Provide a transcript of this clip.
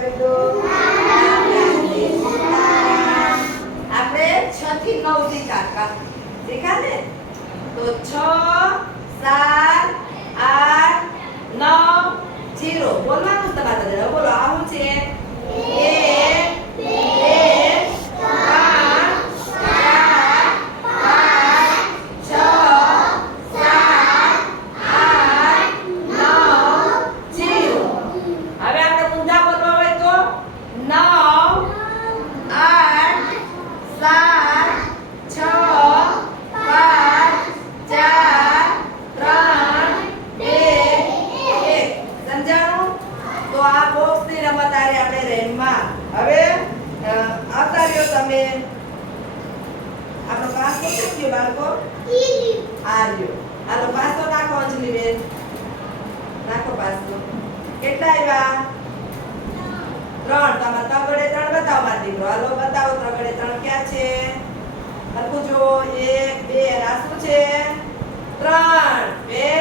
કરી દો આપણે છ થી નવ થી કાકા શીખા ને તો છ બોક્સની રમત આરે આપણે રેમમાં હવે આવતા તમે. આપણો પાસો કયો બાળકો? આર્યો હાલો પાસો નાખો અંજલિ બેન નાખો પાસો કેટલા આવ્યા? ત્રણ. તમારે તગડે ત્રણ બતાવો મારો દીકરો. હાલો, બતાવો તગડે ત્રણ ક્યાં છે? હરકું જો. એક, બે રાસુ શું છે? ત્રણ. માટે